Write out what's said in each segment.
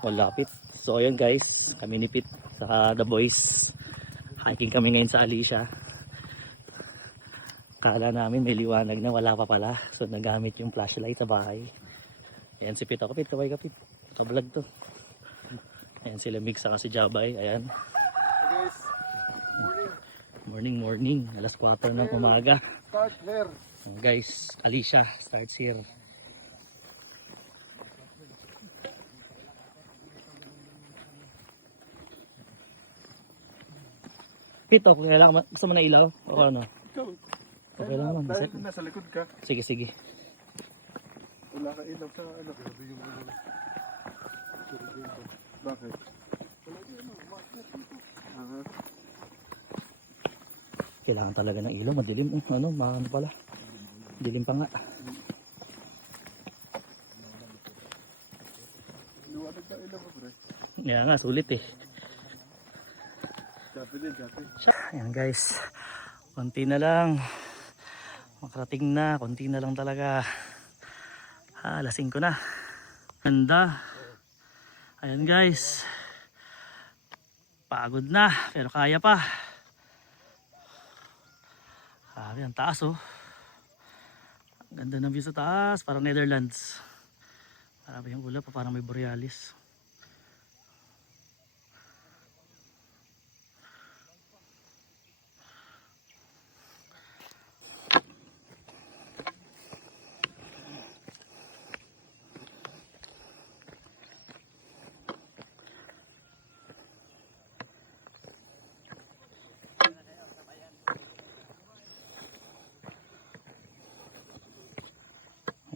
Malapit. So ayun guys, kami ni Pit sa The Boys. Hiking kami ngayon sa Alicia. Kala namin may liwanag na, wala pa pala. So nagamit yung flashlight sa bahay. Ayan si Pit. Ako Pit, kaway ka Pit. Kablog to. Ayan sila Mix saka si Jabay. Ayan. Morning. Alas 4 ng umaga. Start here. Guys, Alicia starts here. Pit, okay lang. Gusto mo na ilaw? O ano? Ikaw. Okay lang naman. Dahil nasa likod ka. Sige. Wala ka ilaw sa ano. Bakit? Kailangan talaga ng ilaw. Madilim. Ano pala. Dilim pa nga. Liwanag na ilaw mo, pre. Kaya nga, sulit eh. Gabi. Ayan guys. Konti na lang. Makarating na. Konti na lang talaga. Lasing ko na. Ganda. Ayan guys. Pagod na. Pero kaya pa. Ang taas oh. Ang ganda ng view sa taas. Parang Netherlands. Marami yung ulap. Parang may Borealis.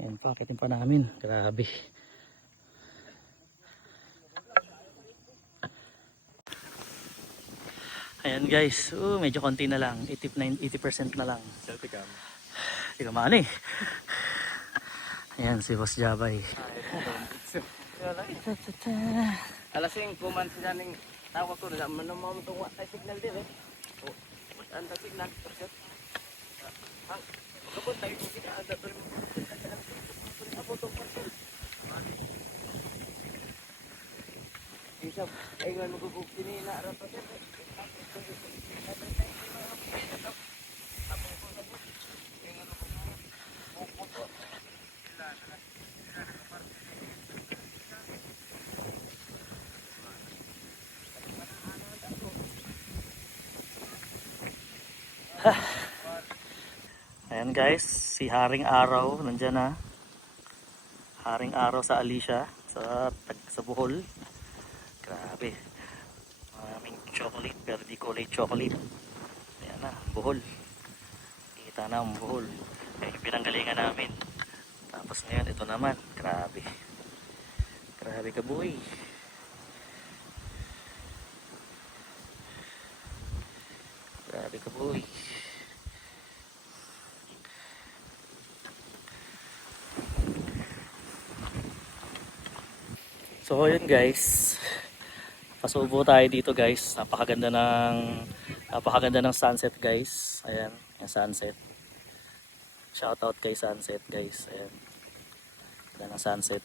Ayan, pakitin pa namin. Grabe. Ayan guys. Medyo konti na lang. 80% na lang. Selfie cam. Hindi ka maano eh. Ayan si Boss Jabay. Alasing kuman sila ning tawag ko na mo tunga tay signal dire. Oh, anda signal terus. Hang, kapon tayo kung sila ada pero apo tong parking. Isa ay nga magugug kini na ra pa. Ayan guys, si Haring Araw nandyan na. Haring Araw sa Alicia, sa Bohol. Grabe. Maraming chocolate, Verdi Colate chocolate. Ayan na, Bohol. Kita na ang Bohol. Ayan yung pinanggalingan namin. Tapos ngayon, ito naman. Grabe. Grabe ka boy. Grabe ka boy. So yun guys, pasubo tayo dito guys. Napakaganda ng sunset guys. Ayan, yung sunset. Shoutout kay sunset guys. Ayan, ganda ng sunset.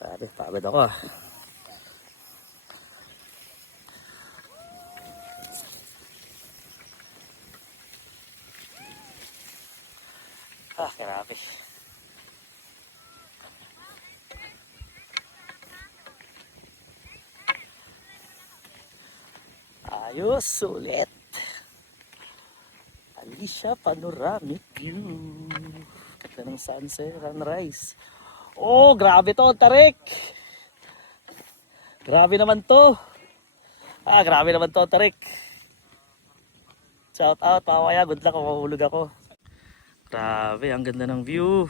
Grabe, pagod ako ah. Grabe. Ayos, sulit. Alicia Panoramic View. Ganda ng sunset, sunrise. Oh, grabe to, tarik. Grabe naman to. Grabe naman to, tarik. Shout out, mamaya, good luck kung mahulog ako. Grabe, ang ganda ng view.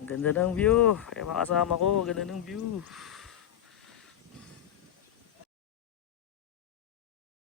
Ang ganda ng view. Ay, makasama ko, ganda ng view.